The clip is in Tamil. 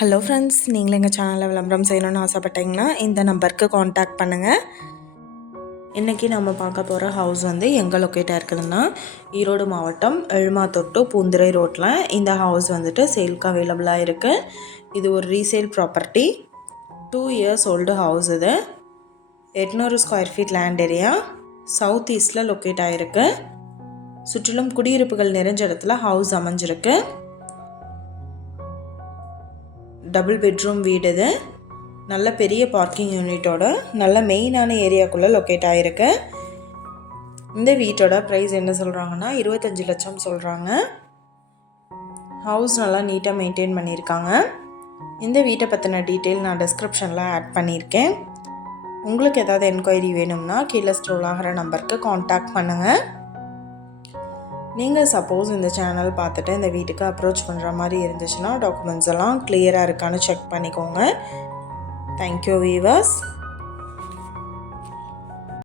ஹலோ ஃப்ரெண்ட்ஸ், நீங்களும் எங்கள் சேனலில் விளம்பரம் செய்யணும்னு ஆசைப்பட்டீங்கன்னா இந்த நம்பருக்கு காண்டாக்ட் பண்ணுங்கள். இன்றைக்கி நம்ம பார்க்க போகிற ஹவுஸ் எங்கே லொக்கேட்டாக இருக்குதுன்னா ஈரோடு மாவட்டம் எழுமாத்தொட்டு பூந்துரை ரோட்டில் இந்த ஹவுஸ் சேலுக்கு அவைலபிளாக இருக்குது. இது ஒரு resale property. 2 years old house. இது 800 square feet land area, south ஈஸ்டில் லொக்கேட் ஆகிருக்கு. சுற்றிலும் குடியிருப்புகள் நிறைஞ்ச இடத்துல ஹவுஸ் அமைஞ்சிருக்கு. டபுள் பெட்ரூம் வீடு. இது நல்ல பெரிய பார்க்கிங் யூனிட்டோட நல்ல மெயினான ஏரியாக்குள்ளே லொக்கேட் ஆகிருக்கு. இந்த வீட்டோட ப்ரைஸ் என்ன சொல்கிறாங்கன்னா 25 லட்சம் சொல்கிறாங்க. ஹவுஸ் நல்லா நீட்டாக மெயின்டைன் பண்ணியிருக்காங்க. இந்த வீட்டை பற்றின டீட்டெயில் நான் டிஸ்கிரிப்ஷனில் ஆட் பண்ணியிருக்கேன். உங்களுக்கு ஏதாவது என்கொயரி வேணும்னா கீழே ஸ்க்ரோல் ஆகிற நம்பருக்கு காண்டாக்ட் பண்ணுங்கள். நீங்கள் சப்போஸ் இந்த சேனல் பார்த்துட்டு இந்த வீட்டுக்கு அப்ரோச் பண்ணுற மாதிரி இருந்துச்சுன்னா டாக்குமெண்ட்ஸ் எல்லாம் கிளியராக இருக்கான்னு செக் பண்ணிக்கோங்க. Thank you viewers.